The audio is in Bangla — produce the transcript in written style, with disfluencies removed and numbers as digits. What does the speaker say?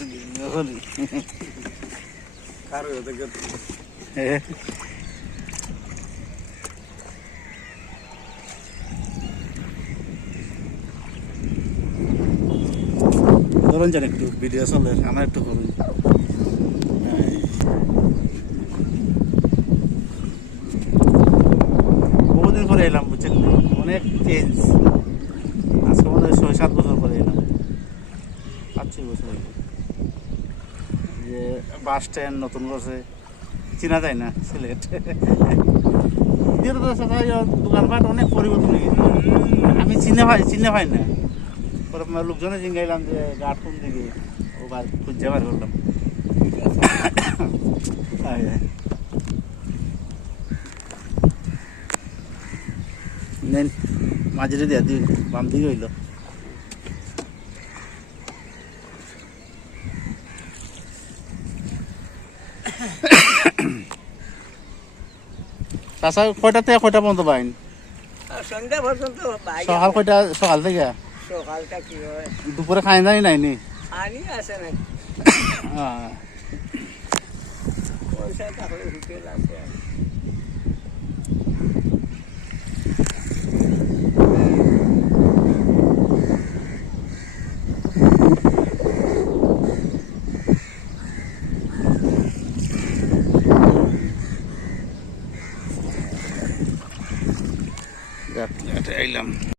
ধরুন যান একটু ভিডিও চলে আমার একটু করুন। বহুদিন পরে এলাম বুঝছেন, অনেক চেঞ্জ। আজকে মনে হয় 6-7 বছর পরে এলাম, 5-6 বছর। যে বাস স্ট্যান্ড নতুন করছে, চেনা যায় না সিলেট। দোকানপাট অনেক পরিবর্তন হয়ে গেছে, আমি চিনে পাই না। পরে লোকজনে জিঙ্গাইলাম যে ঘাট কোন দিকে, ও খুঁজে বার করলাম। নেন মাঝিরে দিয়া দিন, বাম দিকে হইল। তাছাড়া কয়টা থেকে কয়টা পর্যন্ত বাইন? সন্ধ্যা পর্যন্ত সকাল কয়টা? সকাল থেকে সকালটা কি হয়, দুপুরে খাই দানি নাইনি? আনি আছে না পয়সা তাহলে হোটেল আছে। আইলাম।